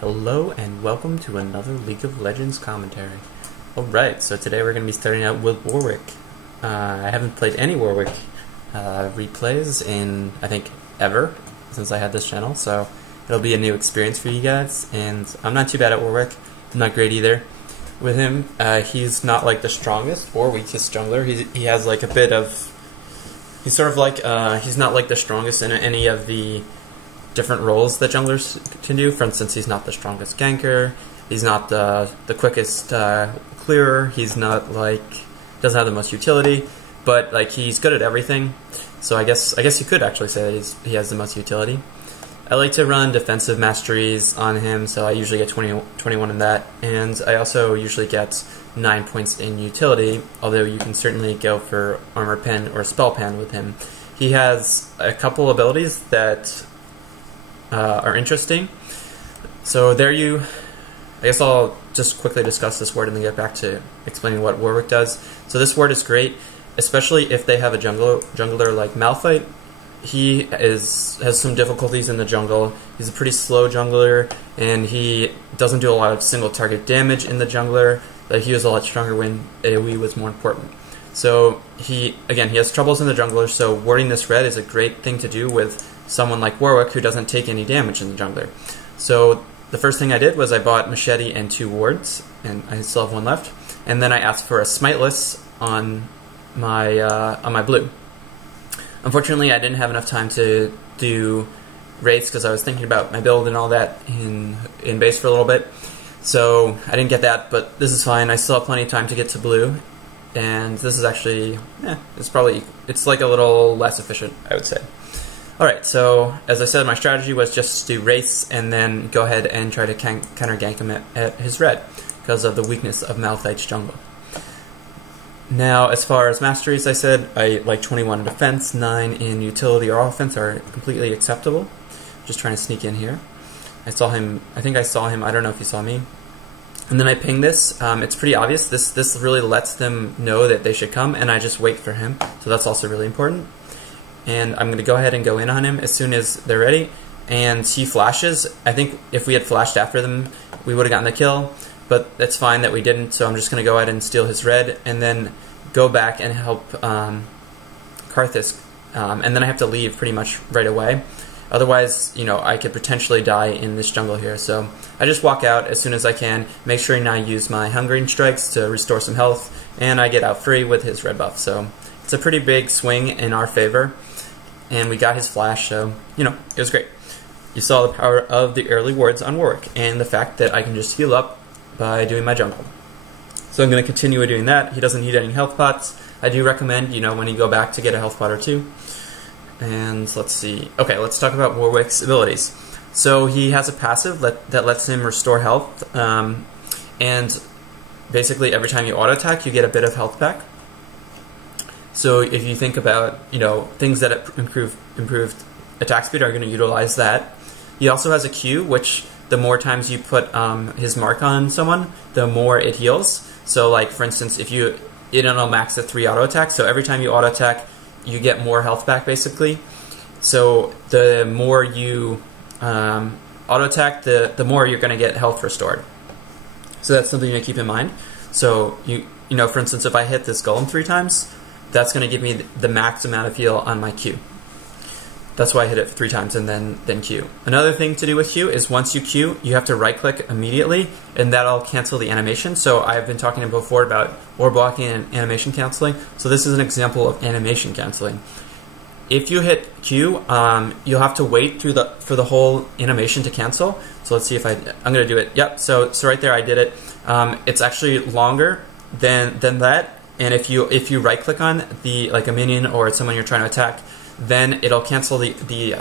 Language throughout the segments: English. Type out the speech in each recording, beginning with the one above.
Hello and welcome to another League of Legends commentary. Alright, so today we're going to be starting out with Warwick. I haven't played any Warwick replays in, I think, ever since I had this channel, so it'll be a new experience for you guys, and I'm not too bad at Warwick. I'm not great either with him. He's not like the strongest or weakest jungler. He has like a bit of... He's sort of like, he's not like the strongest in any of the different roles that junglers can do. For instance, he's not the strongest ganker, he's not the quickest clearer, he's not like, doesn't have the most utility, but like he's good at everything. So I guess you could actually say that he has the most utility. I like to run defensive masteries on him, so I usually get 21 in that, and I also usually get 9 points in utility, although you can certainly go for armor pen or spell pen with him. He has a couple abilities that are interesting. So I guess I'll just quickly discuss this word and then get back to explaining what Warwick does. So this word is great, especially if they have a jungler like Malphite. He has some difficulties in the jungle. He's a pretty slow jungler, and he doesn't do a lot of single target damage in the jungler. But he was a lot stronger when AoE was more important. So he has troubles in the jungler, so warding this red is a great thing to do with someone like Warwick who doesn't take any damage in the jungler. So the first thing I did was I bought Machete and 2 wards, and I still have 1 left. And then I asked for a Smiteless on my blue. Unfortunately, I didn't have enough time to do wraiths because I was thinking about my build and all that in base for a little bit. So I didn't get that, but this is fine. I still have plenty of time to get to blue. And this is actually, it's like a little less efficient, I would say. Alright, so as I said, my strategy was just to do wraiths and then go ahead and try to counter gank him at his red because of the weakness of Malphite's jungle. Now, as far as masteries, I said I like 21 in defense, 9 in utility or offense are completely acceptable. Just trying to sneak in here. I saw him, I think I saw him, I don't know if he saw me. And then I ping this. It's pretty obvious. This really lets them know that they should come, and I just wait for him. So that's also really important. And I'm going to go ahead and go in on him as soon as they're ready. And he flashes. I think if we had flashed after them, we would have gotten the kill. But that's fine that we didn't, so I'm just going to go ahead and steal his red, and then go back and help Karthus. And then I have to leave pretty much right away. Otherwise, I could potentially die in this jungle here. So I just walk out as soon as I can, make sure I use my Hungering Strikes to restore some health, and I get out free with his red buff. So it's a pretty big swing in our favor. And we got his flash, so, it was great. You saw the power of the early wards on Warwick, and the fact that I can just heal up by doing my jungle. So I'm going to continue doing that. He doesn't need any health pots. I do recommend, when you go back, to get a health pot or 2. And let's see. Okay, let's talk about Warwick's abilities. So he has a passive that lets him restore health, and basically every time you auto-attack, you get a bit of health back. So if you think about, things that improved attack speed are going to utilize that. He also has a Q, which the more times you put his mark on someone, the more it heals. So like, for instance, if it'll max at 3 auto attacks, so every time you auto attack, you get more health back basically. So the more you auto attack, the more you're going to get health restored. So that's something to keep in mind. So for instance, if I hit this golem 3 times, that's going to give me the max amount of heal on my Q. That's why I hit it 3 times and then Q. Another thing to do with Q is once you Q, you have to right click immediately, and that'll cancel the animation. So I've been talking before about orb blocking and animation canceling. So this is an example of animation canceling. If you hit Q, you'll have to wait for the whole animation to cancel. So let's see if I'm going to do it. Yep. So right there I did it. It's actually longer than that. And if you right click on like a minion or someone you're trying to attack, then it'll cancel the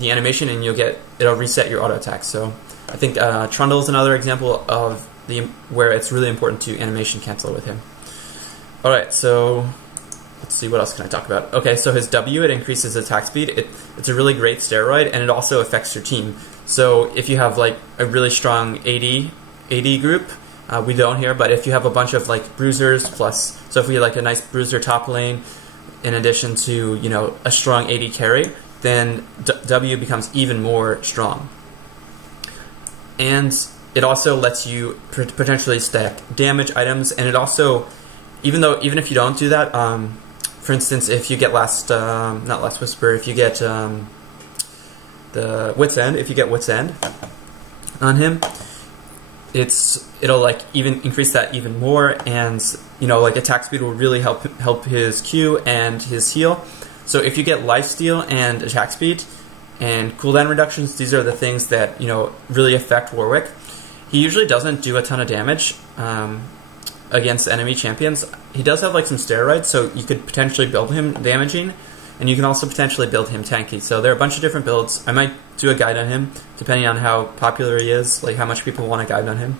animation, and it'll reset your auto attack. So I think Trundle is another example of where it's really important to animation cancel with him. All right, so let's see, what else can I talk about? Okay, so his W, it increases attack speed. It's a really great steroid, and it also affects your team. So if you have like a really strong AD group. We don't here, but if you have a bunch of like bruisers plus, so if we like a nice bruiser top lane, in addition to a strong AD carry, then W becomes even more strong. and it also lets you potentially stack damage items, and it also, even if you don't do that, for instance, if you get not Last Whisper, if you get the Wit's End, if you get Wit's End on him, it'll like even increase that even more, and like attack speed will really help his Q and his heal. So if you get lifesteal and attack speed and cooldown reductions, these are the things that really affect Warwick. He usually doesn't do a ton of damage against enemy champions. He does have like some steroids, so you could potentially build him damaging, and you can also potentially build him tanky. So there are a bunch of different builds. I might do a guide on him, depending on how popular he is, like how much people want a guide on him.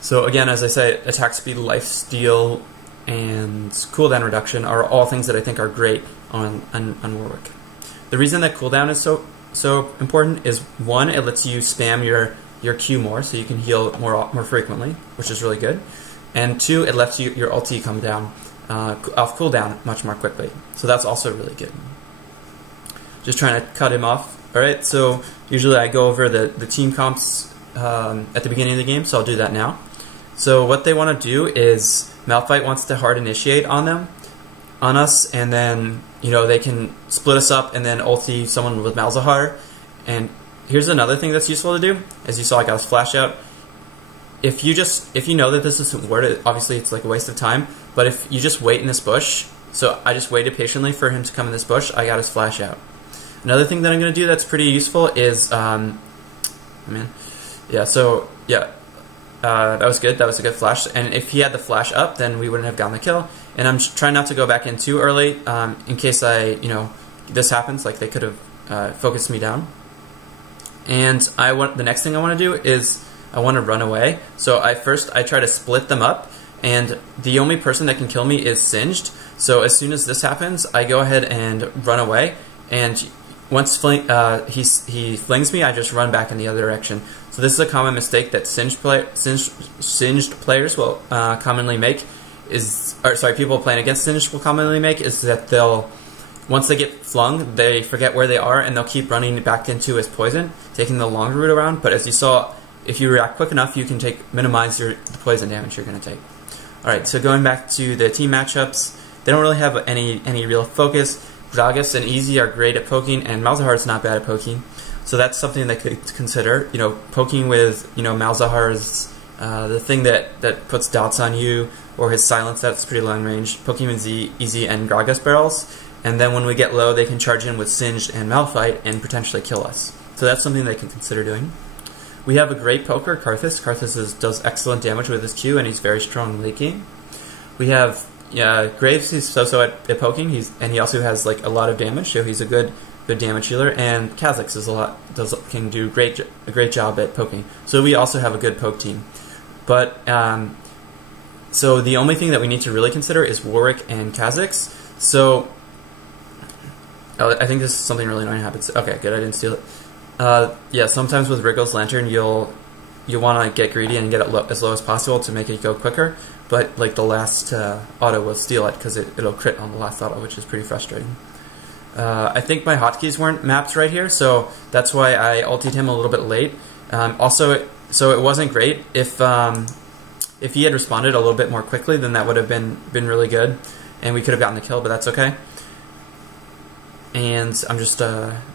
So again, as I say, attack speed, lifesteal, and cooldown reduction are all things that I think are great on Warwick. The reason that cooldown is so important is, one, it lets you spam your Q more, so you can heal more frequently, which is really good. And two, it lets your ulti come down off cooldown much more quickly. So that's also really good. Just trying to cut him off. Alright, so usually I go over the team comps at the beginning of the game, so I'll do that now. So what they want to do is, Malphite wants to hard initiate on us, and then they can split us up and then ulti someone with Malzahar. And here's another thing that's useful to do. As you saw, I got his flash out. If you know that this isn't worth it, obviously it's like a waste of time, but if you just wait in this bush, so I just waited patiently for him to come in this bush, I got his flash out. Another thing that I'm going to do that's pretty useful is, that was good. That was a good flash. And if he had the flash up, then we wouldn't have gotten the kill. And I'm trying not to go back in too early, in case this happens. Like they could have focused me down. And the next thing I want to do is I want to run away. So I try to split them up, and the only person that can kill me is Singed. So as soon as this happens, I go ahead and run away. And once he flings me, I just run back in the other direction. So this is a common mistake that Singed players will commonly make. People playing against Singed will commonly make, is that once they get flung, they forget where they are, and they'll keep running back into his poison, taking the long route around. But as you saw, if you react quick enough, you can minimize the poison damage you're going to take. Alright, so going back to the team matchups, they don't really have any real focus. Gragas and Easy are great at poking, and Malzahar's not bad at poking. So that's something they could consider. Poking with Malzahar's the thing that puts dots on you, or his silence, that's pretty long range. Poking with Easy and Gragas barrels, and then when we get low, they can charge in with Singed and Malphite and potentially kill us. So that's something they can consider doing. We have a great poker, Karthus. Karthus does excellent damage with his Q, and he's very strong late game. We have Graves, he's so at poking, and he also has like a lot of damage, so he's a good damage healer. And Kha'Zix can do a great job at poking. So we also have a good poke team. But so the only thing that we need to really consider is Warwick and Kha'Zix. So I think this is something really annoying happens. Okay, good, I didn't steal it. Sometimes with Wriggle's Lantern, you'll want to get greedy and get it as low as possible to make it go quicker. But like the last auto will steal it because it'll crit on the last auto, which is pretty frustrating. I think my hotkeys weren't mapped right here, so that's why I ultied him a little bit late. So it wasn't great. If he had responded a little bit more quickly, then that would have been really good, and we could have gotten the kill, but that's okay. And I'm just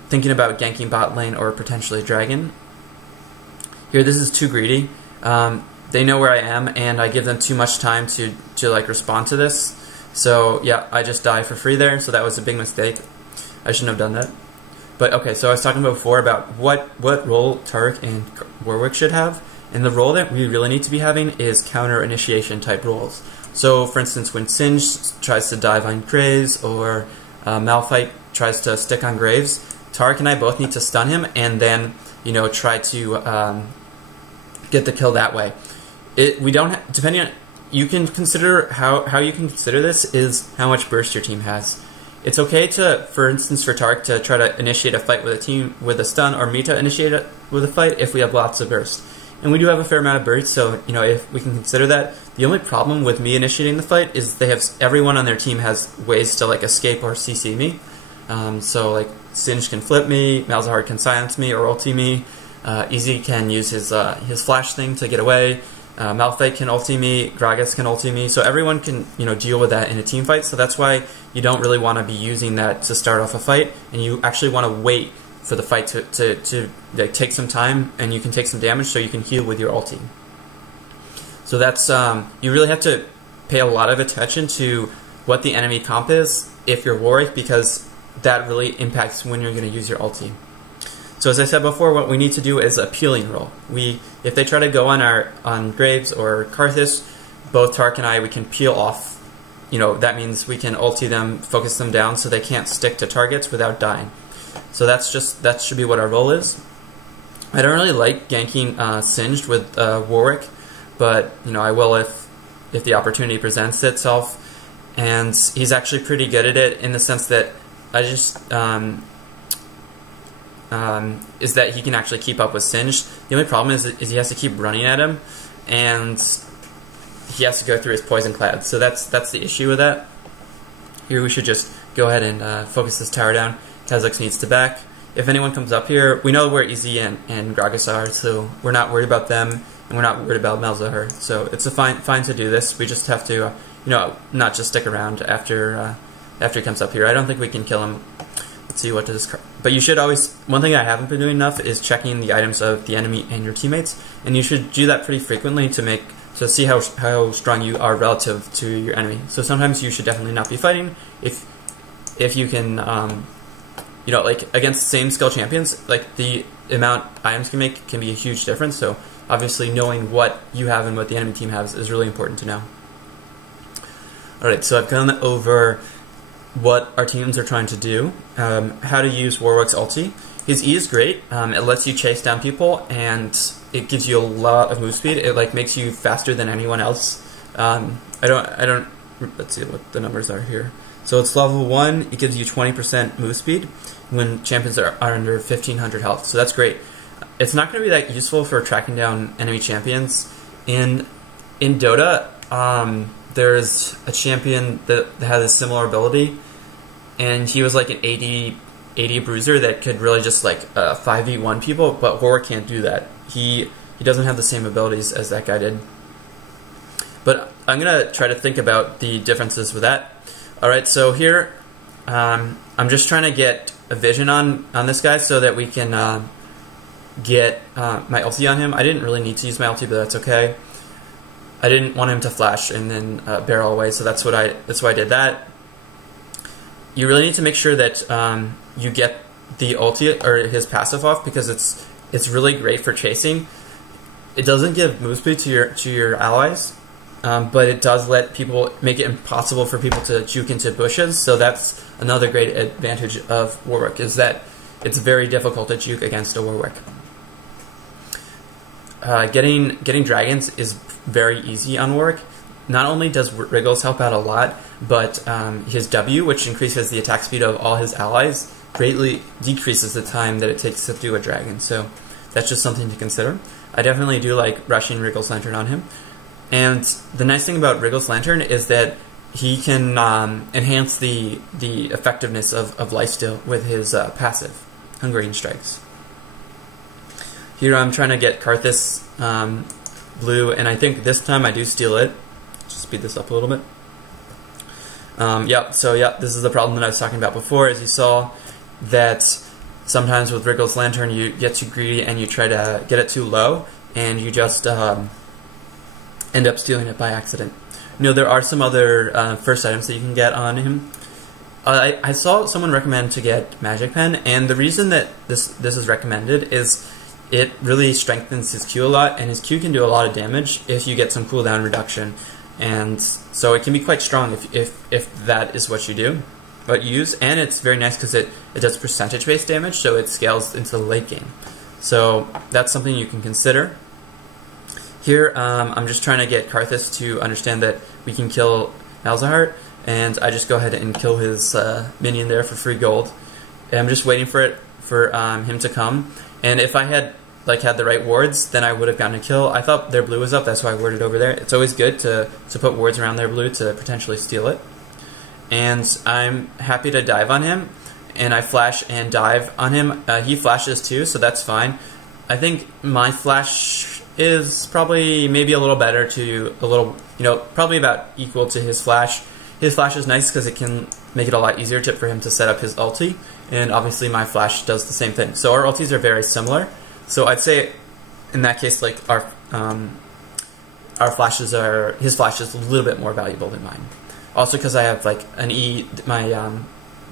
thinking about ganking bot lane or potentially dragon. Here, this is too greedy. They know where I am, and I give them too much time to like respond to this. So yeah, I just die for free there. So that was a big mistake. I shouldn't have done that. But okay, so I was talking before about what role Tariq and Warwick should have, and the role that we really need to be having is counter initiation type roles. So for instance, when Singed tries to dive on Graves, or Malphite tries to stick on Graves, Tariq and I both need to stun him and then try to get the kill that way. Depending on, you can consider how you can consider this is how much burst your team has. It's okay to, for instance, for Tariq to try to initiate a fight with a team with a stun, or me to initiate it with a fight if we have lots of burst. And we do have a fair amount of burst, so if we can consider that. The only problem with me initiating the fight is everyone on their team has ways to like escape or CC me. So like Singed can flip me, Malzahar can silence me or ulti me. Easy can use his flash thing to get away. Malphite can ulti me, Gragas can ulti me, so everyone can deal with that in a team fight. So that's why you don't really want to be using that to start off a fight, and you actually want to wait for the fight to like, take some time, and you can take some damage so you can heal with your ulti. So that's you really have to pay a lot of attention to what the enemy comp is if you're Warwick, because that really impacts when you're going to use your ulti. So as I said before, what we need to do is a peeling roll. If they try to go on Graves or Karthus, both Tark and I, we can peel off. That means we can ulti them, focus them down so they can't stick to targets without dying. So that should be what our roll is. I don't really like ganking Singed with Warwick, but I will if the opportunity presents itself. And he's actually pretty good at it in the sense that I just is that he can actually keep up with Singed. The only problem is he has to keep running at him, and he has to go through his poison cloud. So that's the issue with that. Here we should just go ahead and focus this tower down. Kha'Zix needs to back. If anyone comes up here, we know where Easy and Gragas are, so we're not worried about them, and we're not worried about Malzahar. So it's fine to do this. We just have to not just stick around after he comes up here. I don't think we can kill him. Let's see what does. But you should always. One thing I haven't been doing enough is checking the items of the enemy and your teammates, and you should do that pretty frequently to see how strong you are relative to your enemy. So sometimes you should definitely not be fighting if you can. Like against same skill champions, like the amount items can make can be a huge difference. So obviously knowing what you have and what the enemy team has is really important to know. Alright, so I've gone over what our teams are trying to do, how to use Warwick's ulti. His E is great. It lets you chase down people, and it gives you a lot of move speed. It makes you faster than anyone else. I don't. Let's see what the numbers are here. So it's level 1. It gives you 20% move speed when champions are under 1500 health. So that's great. It's not going to be that useful for tracking down enemy champions. In Dota, there's a champion that has a similar ability, and he was like an 80 bruiser that could really just 5v1 people, but Warwick can't do that. He doesn't have the same abilities as that guy did. But I'm going to try to think about the differences with that. Alright, so here I'm just trying to get a vision on this guy so that we can get my ulti on him. I didn't really need to use my ulti, but that's okay. I didn't want him to flash and then barrel away, so that's why I did that. You really need to make sure that you get the ulti or his passive off, because it's really great for chasing. It doesn't give move speed to your allies, but it does make it impossible for people to juke into bushes. So that's another great advantage of Warwick, is that it's very difficult to juke against a Warwick. Getting dragons is very easy on Warwick. Not only does Wriggles help out a lot, but his W, which increases the attack speed of all his allies, greatly decreases the time that it takes to do a dragon. So that's just something to consider. I definitely do like rushing Wriggles Lantern on him. And the nice thing about Wriggles Lantern is that he can enhance the effectiveness of lifesteal with his passive, Hungering Strikes. Here I'm trying to get Karthus blue, and I think this time I do steal it. Just speed this up a little bit. This is the problem that I was talking about before. As you saw, that sometimes with Wriggles Lantern you get too greedy and you try to get it too low, and you just end up stealing it by accident. There are some other first items that you can get on him. I saw someone recommend to get Magic Pen, and the reason that this is recommended is it really strengthens his Q a lot, and his Q can do a lot of damage if you get some cooldown reduction. And so it can be quite strong if that is what you use, and it's very nice because it does percentage-based damage, so it scales into the late game. So that's something you can consider. Here, I'm just trying to get Karthus to understand that we can kill Malzahar, and I just go ahead and kill his minion there for free gold. And I'm just waiting for him to come, and if I had had the right wards, then I would have gotten a kill. I thought their blue was up, that's why I warded over there. It's always good to put wards around their blue to potentially steal it. And I'm happy to dive on him, and I flash and dive on him. He flashes too, so that's fine. I think my flash is probably maybe a little better to a little, probably about equal to his flash. His flash is nice because it can make it a lot easier for him to set up his ulti, and obviously my flash does the same thing. So our ultis are very similar. So I'd say in that case, like our flashes are, his flash is a little bit more valuable than mine. Also because I have like an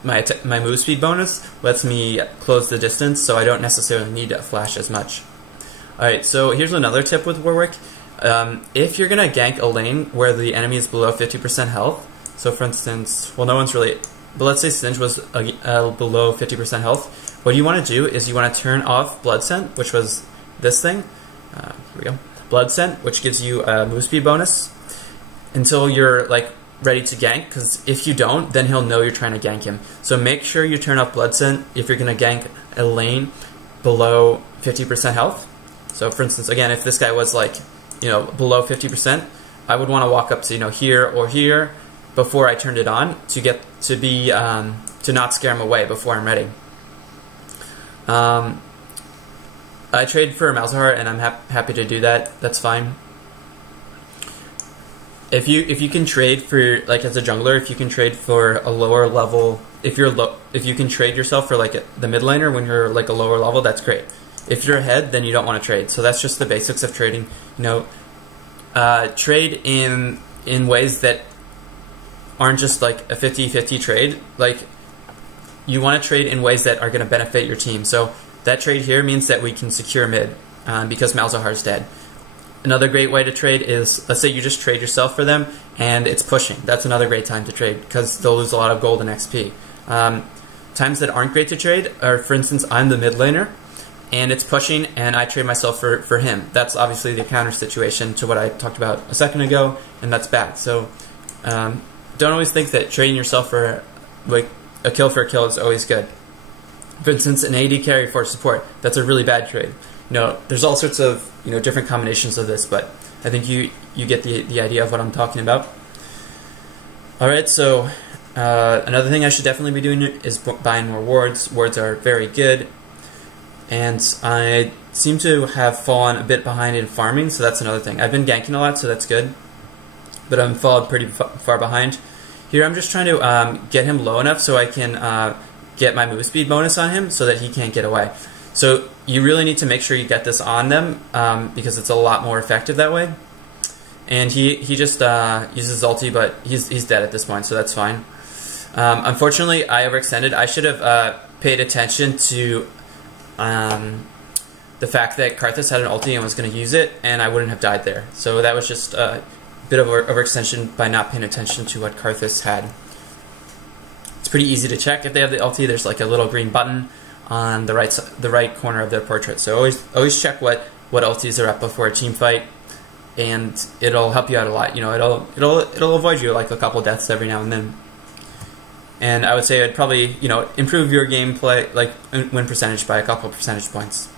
my move speed bonus lets me close the distance, so I don't necessarily need to flash as much. Alright, so here's another tip with Warwick. If you're going to gank a lane where the enemy is below 50% health, so for instance, well, no one's really, but let's say Xin was below 50% health, what you want to do is you want to turn off Blood Scent, which was this thing. Here we go. Blood Scent, which gives you a move speed bonus until you're like ready to gank, because if you don't, then he'll know you're trying to gank him. So make sure you turn off Blood Scent if you're going to gank a lane below 50% health. So for instance, again, if this guy was like, below 50%, I would want to walk up to, here or here before I turned it on to get to be, to not scare him away before I'm ready. I trade for Malzahar, and I'm happy to do that. That's fine. If you can trade for, like, as a jungler, if you can trade for a lower level, if you can trade yourself for like the mid laner when you're like a lower level, that's great. If you're ahead, then you don't want to trade. So that's just the basics of trading. Trade in ways that aren't just like a 50-50 trade. Like, you want to trade in ways that are going to benefit your team. So that trade here means that we can secure mid because Malzahar's dead. Another great way to trade is, let's say you just trade yourself for them and it's pushing. That's another great time to trade because they'll lose a lot of gold and XP. Times that aren't great to trade are, for instance, I'm the mid laner and it's pushing and I trade myself for him. That's obviously the counter situation to what I talked about a second ago, and that's bad. So don't always think that trading yourself for like a kill for a kill is always good. For instance, an AD carry for support, that's a really bad trade. There's all sorts of different combinations of this, but I think you get the idea of what I'm talking about. Alright, so another thing I should definitely be doing is buying more wards. Wards are very good, and I seem to have fallen a bit behind in farming, so that's another thing. I've been ganking a lot, so that's good, but I'm fallen pretty far behind. Here I'm just trying to get him low enough so I can get my move speed bonus on him so that he can't get away. So you really need to make sure you get this on them because it's a lot more effective that way. And he just uses ulti, but he's dead at this point, so that's fine. Unfortunately, I overextended. I should have paid attention to the fact that Karthus had an ulti and was going to use it, and I wouldn't have died there. So that was just a bit of overextension by not paying attention to what Karthus had. It's pretty easy to check if they have the ulti. There's like a little green button on the right corner of their portrait. So always check what ultis are up before a team fight, and it'll help you out a lot. It'll avoid you like a couple deaths every now and then. And I would say it'd probably improve your gameplay, like win percentage by a couple percentage points.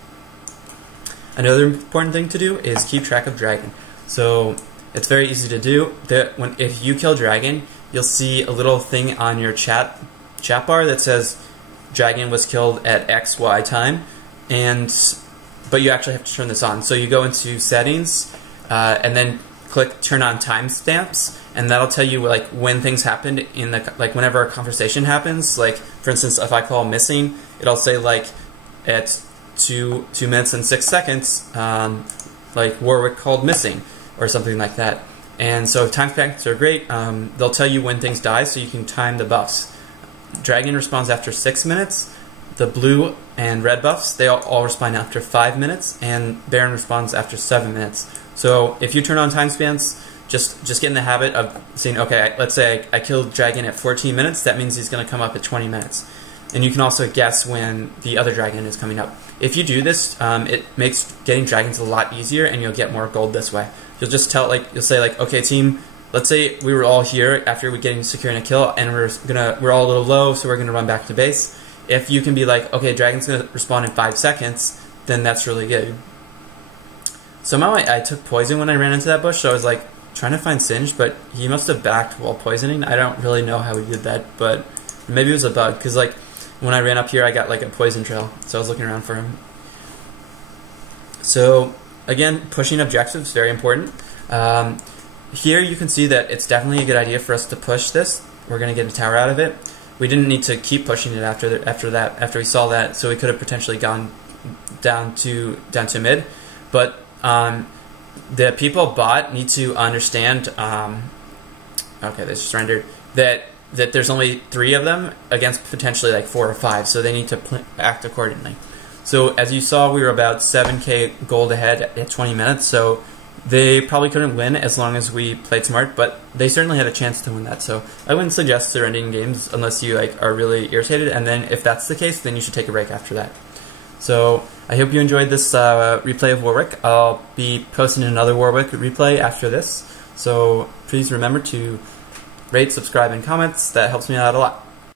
Another important thing to do is keep track of dragon. So it's very easy to do. If you kill dragon, you'll see a little thing on your chat bar that says dragon was killed at XY time, but you actually have to turn this on. So you go into settings and then click turn on timestamps, and that'll tell you like when things happened in the whenever a conversation happens. Like for instance, if I call missing, it'll say like at 2 minutes and 6 seconds, like Warwick called missing or something like that. And so timestamps are great. They'll tell you when things die, so you can time the buffs. Dragon responds after 6 minutes. The blue and red buffs, they all respond after 5 minutes, and Baron responds after 7 minutes. So if you turn on timestamps, just get in the habit of saying, okay, let's say I killed dragon at 14 minutes, that means he's going to come up at 20 minutes. And you can also guess when the other dragon is coming up. If you do this, it makes getting dragons a lot easier, and you'll get more gold this way. You'll just you'll say like, okay team, let's say we were all here after we getting securing a kill, and we're all a little low, so we're gonna run back to base. If you can be like, okay, dragon's gonna respond in 5 seconds, then that's really good. Somehow I took poison when I ran into that bush, so I was like trying to find Singe, but he must have backed while poisoning. I don't really know how he did that, but maybe it was a bug, because like when I ran up here I got like a poison trail, so I was looking around for him. So again, pushing objectives, very important. Here you can see that it's definitely a good idea for us to push this. We're going to get a tower out of it. We didn't need to keep pushing it after we saw that, so we could have potentially gone down to mid. But the people bot need to understand. Okay, they just rendered that there's only 3 of them against potentially like 4 or 5, so they need to act accordingly. So as you saw, we were about 7k gold ahead at 20 minutes, so they probably couldn't win as long as we played smart, but they certainly had a chance to win that. So I wouldn't suggest surrendering games unless you are really irritated, and then if that's the case, then you should take a break after that. So I hope you enjoyed this replay of Warwick. I'll be posting another Warwick replay after this, so please remember to rate, subscribe, and comments. That helps me out a lot.